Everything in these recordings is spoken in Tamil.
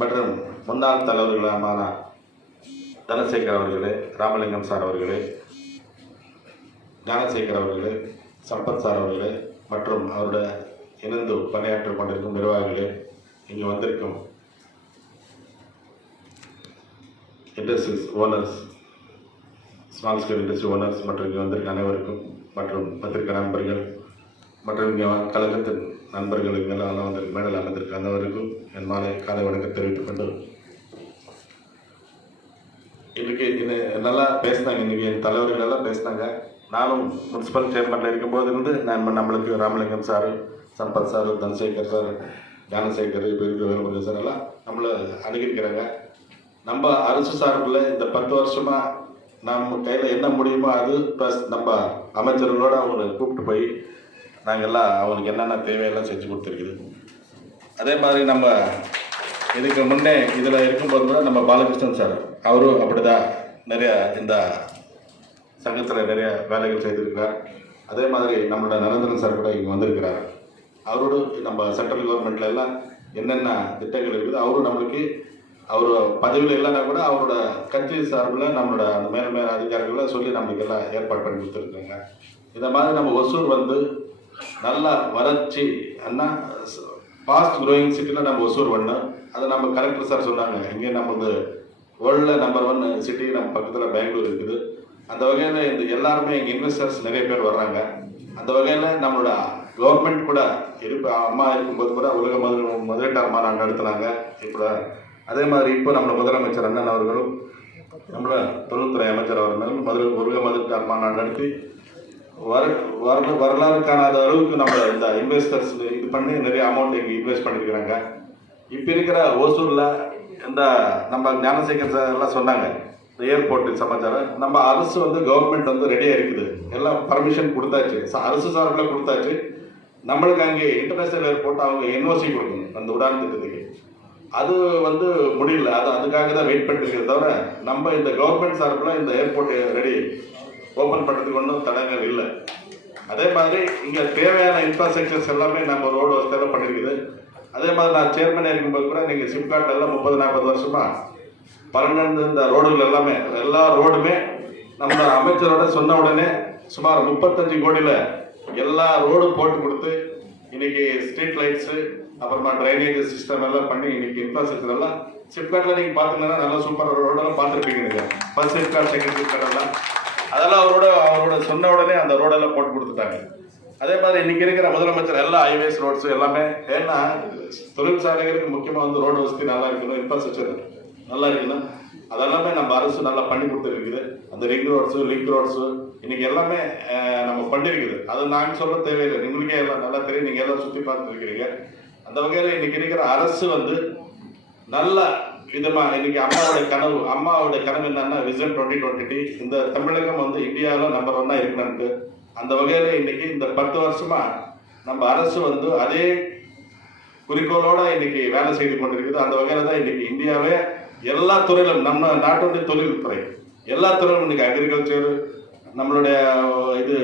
மற்றும் முன்னாள் தலைவர்களான தனசேகர் அவர்களே, ராமலிங்கம் சார் அவர்களே, ஞானசேகர் அவர்களே, சம்பத் சார் அவர்களே மற்றும் அவருடைய இணைந்து பணியாற்றிக் கொண்டிருக்கும் நிர்வாகிகளே, இங்கு வந்திருக்கும் industries owners, small scale industry owners மற்றும் இங்கே வந்திருக்க அனைவருக்கும் மற்றும் பத்திரிகை நண்பர்கள் மற்றும் இங்கே கழகத்தின் நண்பர்கள் இங்கெல்லாம் வந்திருக்கு மேடல் அமர்ந்திருக்க அனைவருக்கும் என் காலை வணக்கம் தெரிவித்துக் கொண்டு, இன்றைக்கி நல்லா பேசினாங்க. இன்றைக்கி என் தலைவர்கள் எல்லாம் பேசினாங்க. நானும் முனிசிபல் சேர்மனில் இருக்கும்போது இருந்து நம்மளுக்கு Ramalingam sir, Sampath sir, Dhanasekar sir, Gnanasekar, இப்போ இருக்கிற வேலுமுருகன் சார் எல்லாம் நம்மளை அணுகிருக்கிறாங்க. நம்ம அரசு சார்பில் இந்த 10 வருஷமாக நம்ம கையில் என்ன முடியுமோ அது ப்ளஸ் நம்ம அமைச்சர்களோடு அவங்களை கூப்பிட்டு போய் நாங்கள் எல்லாம் அவங்களுக்கு என்னென்ன தேவையெல்லாம் செஞ்சு கொடுத்துருக்குது. அதே மாதிரி நம்ம இதுக்கு முன்னே இதில் இருக்கும்போது கூட நம்ம பாலகிருஷ்ணன் சார் அவரும் அப்படிதான் நிறைய இந்த சங்கத்தில் நிறைய வேலைகள் செய்திருக்கிறார். அதே மாதிரி நம்மளோட நரேந்திரன் சார் கூட இங்கே வந்திருக்கிறார். அவரோடு நம்ம சென்ட்ரல் கவர்மெண்ட்டில் எல்லாம் என்னென்ன திட்டங்கள் இருக்குது அவரும் நம்மளுக்கு அவர் பதவியில் இல்லைன்னா கூட அவரோட கட்சி சார்பில் நம்மளோட அந்த மேல் அதிகாரிகளை சொல்லி நம்மளுக்கு எல்லாம் ஏற்பாடு பண்ணி கொடுத்துருக்காங்க. இந்த மாதிரி நம்ம ஒசூர் வந்து நல்லா வறட்சி அண்ணா ஃபாஸ்ட் க்ரோயிங் சிட்டியில் நம்ம ஒசூர் பண்ணோம். அதை நம்ம கலெக்டர் சார் சொன்னாங்க, இங்கே நமக்கு வேர்ல்டில் நம்பர் 1 சிட்டி நம்ம பக்கத்தில் பெங்களூர் இருக்குது. அந்த வகையில் இந்த எல்லாருமே இங்கே இன்வெஸ்டர்ஸ் நிறைய பேர் வர்றாங்க. அந்த வகையில் நம்மளோட கவர்மெண்ட் கூட அம்மா இருக்கும்போது கூட உலக முதலீட்டாளர் மாநாடு நடத்துனாங்க. இப்போ அதே மாதிரி இப்போ நம்மளோட முதலமைச்சர் அண்ணன் அவர்களும் நம்மளோட தொழில்துறை அமைச்சர் அவர்களும் உலக முதலீட்டாளர் மாநாடு நடத்தி வரலாறு காணாத அளவுக்கு நம்ம இந்த இன்வெஸ்டர்ஸ் இது பண்ணி நிறைய அமௌண்ட் இங்கே இன்வெஸ்ட் பண்ணியிருக்கிறாங்க. இப்போ இருக்கிற ஓசூரில் இந்த நம்ம ஞானசேகர் சார் எல்லாம் சொன்னாங்க, இந்த ஏர்போர்ட்டு சமாச்சாரம் நம்ம அரசு வந்து கவர்மெண்ட் வந்து ரெடியாக இருக்குது, எல்லாம் பர்மிஷன் கொடுத்தாச்சு, அரசு சார்பில் கொடுத்தாச்சு. நம்மளுக்கு அங்கே இன்டர்நேஷ்னல் ஏர்போர்ட் அவங்க என்ஓசி கொடுக்கணும் அந்த உடான் திட்டத்துக்கு. அது வந்து முடியல, அதுக்காக தான் வெயிட் பண்ணிருக்கிறத தவிர நம்ம இந்த கவர்மெண்ட் சார்பில் இந்த ஏர்போர்ட் ரெடி ஓப்பன் பண்ணுறதுக்கு ஒன்றும் தடங்கள் இல்லை. அதே மாதிரி இங்கே தேவையான இன்ஃப்ராஸ்ட்ரக்சர்ஸ் எல்லாமே நம்ம ரோடு வசதியில் பண்ணியிருக்குது. அதே மாதிரி நான் சேர்மனாக இருக்கும்போது கூட நீங்கள் சிப்காட் எல்லாம் 30-40 வருஷமாக 12 இந்த ரோடுகள் எல்லாமே எல்லா ரோடுமே நம்ம அமைச்சரோட சொன்ன உடனே சுமார் 35 கோடியில் எல்லா ரோடும் போட்டு கொடுத்து இன்னைக்கு ஸ்ட்ரீட் லைட்ஸு அப்புறமா ட்ரைனேஜ் சிஸ்டம் எல்லாம் பண்ணி இன்னைக்கு இன்ஃப்ராஸ்ட்ரக்சர் எல்லாம் சிப்காட்டில் நீங்கள் பார்த்தீங்கன்னா நல்லா சூப்பர் ரோடெல்லாம் பார்த்துருப்பீங்க. நீங்கள் ஃபர்ஸ்ட் சிப்காட், செகண்ட் சிப்காட் எல்லாம் அதெல்லாம் அவரோட சொன்ன உடனே அந்த ரோடெல்லாம் போட்டு கொடுத்துட்டாங்க. அதே மாதிரி இன்னைக்கு இருக்கிற முதலமைச்சர் எல்லா ஹைவேஸ் ரோட்ஸு எல்லாமே, ஏன்னா தொழில் சாலைகளுக்கு முக்கியமாக வந்து ரோடு வசதி நல்லா இருக்கணும், இன்ஃப்ராஸ்ட்ரக்சர் நல்லா இருக்கணும். அதெல்லாமே நம்ம அரசு நல்லா பண்ணி கொடுத்துருக்குது. அந்த ரிங் ரோட்ஸு இன்னைக்கு எல்லாமே நம்ம பண்ணியிருக்குது. அது நாங்கள் சொல்ல தேவையில்லை, உங்களுக்கே எல்லாம் நல்லா தெரியும், நீங்கள் எல்லாம் சுற்றி பார்த்துருக்கிறீங்க. அந்த வகையில் இன்னைக்கு இருக்கிற அரசு வந்து நல்ல விதமாக இன்னைக்கு அம்மாவோட கனவு என்னன்னா விஷன் 2020 இந்த தமிழகம் வந்து இந்தியாவில் நம்பர் 1 இருக்கணும்ட்டு. அந்த வகையில் இன்னைக்கு இந்த 10 வருஷமா நம்ம அரசு வந்து அதே குறிக்கோளோட இன்னைக்கு வேலை செய்து கொண்டிருக்குது. அந்த வகையில் தான் இன்னைக்கு இந்தியாவே எல்லா துறையிலும் நம்ம நாட்டுடைய தொழில்துறை எல்லா துறையிலும் இன்னைக்கு அக்ரிகல்ச்சர், நம்மளுடைய இது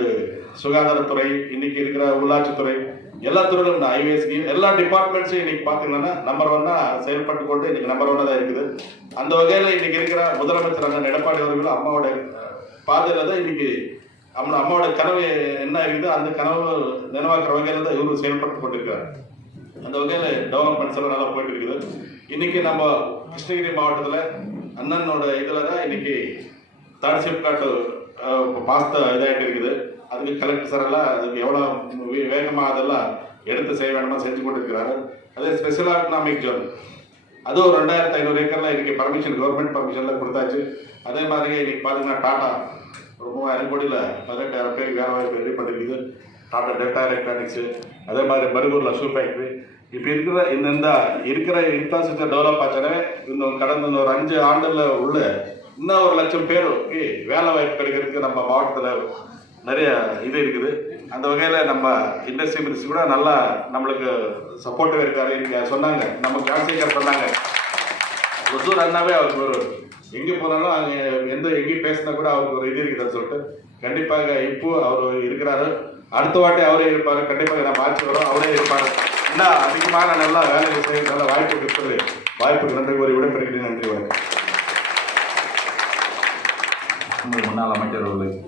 சுகாதாரத்துறை, இன்னைக்கு இருக்கிற உள்ளாட்சித்துறை, எல்லா துறையிலும் ஹைவேஸ் எல்லா டிபார்ட்மெண்ட்ஸும் இன்னைக்கு பார்த்தீங்கன்னா நம்பர் 1 செயல்பட்டு கொண்டு இன்னைக்கு நம்பர் 1 தான் இருக்குது. அந்த வகையில் இன்னைக்கு இருக்கிற முதலமைச்சர் அண்ணன் எடப்பாடி அவர்களும் அம்மாவோட பாதையில் தான் இன்னைக்கு அம்மாவோட கனவு என்ன இருக்குது அந்த கனவு நினைவாக்குற வகையில் தான் இவரு செயல்பட்டு கொண்டிருக்கிறார். அந்த வகையில் டெவலப்மெண்ட்ஸ் எல்லாம் நல்லா போயிட்டு இருக்குது. இன்னைக்கு நம்ம கிருஷ்ணகிரி மாவட்டத்தில் அண்ணனோட இதில் தான் இன்னைக்கு தாட் சிப்காட் பாஸ்தா இதாகிட்டு இருக்குது. அதுக்கு கலெக்டர் சார் எல்லாம் அதுக்கு எவ்வளோ வேகமாக அதெல்லாம் எடுத்து செய்ய வேணுமா செஞ்சு கொண்டிருக்கிறாரு. அதே ஸ்பெஷல் எக்கனாமிக் ஜோன் அதுவும் 2500 ஏக்கரில் இன்னைக்கு கவர்மெண்ட் பர்மிஷன்லாம் கொடுத்தாச்சு. அதே மாதிரி இன்னைக்கு பார்த்தீங்கன்னா டாடா ஒரு 3000 கோடியில் 18,000 பேருக்கு வேலை வாய்ப்பு ரெடி பண்ணிருக்குது. டாடா டேட்டா எலக்ட்ரானிக்ஸு, அதே மாதிரி பருகூரில் ஷூ ஃபேக்ட்ரி. இப்போ இருக்கிற இன்ஃப்ராஸ்ட்ரக்சர் டெவலப் ஆச்சானே இன்னும் கடந்த ஒரு 5 ஆண்டில் உள்ள இன்னும் 1 லட்சம் பேருக்கு வேலை வாய்ப்பு கிடைக்கிறதுக்கு நம்ம மாவட்டத்தில் நிறைய இது இருக்குது. அந்த வகையில் நம்ம இண்டஸ்ட்ரி மினிஸ்டர் கூட நல்லா நம்மளுக்கு சப்போர்ட்டிவாக இருக்காரு. இங்கே சொன்னாங்க, நம்ம ஞானசேகர் சொன்னாங்க, ஒசூர் அண்ணாவே அவருக்கு ஒரு எங்கே போனாலும் அங்கே எங்கேயும் பேசினா கூட அவருக்கு ஒரு இது இருக்குதுன்னு சொல்லிட்டு கண்டிப்பாக இப்போ அவர் இருக்கிறாரு. அடுத்த வாட்டி அவரே இருப்பார். கண்டிப்பாக நம்ம ஆட்சி வரும், அவரே இருப்பார். இன்னும் அதிகமான நல்லா வேலைகள் செய்ய நல்ல வாய்ப்பு இருக்குது. வாய்ப்புக்கு நன்றி கூறி விடைபெறுகிறேன். நன்றி, வணக்கம். முன்னாள் அமைச்சர் அவர்களுக்கு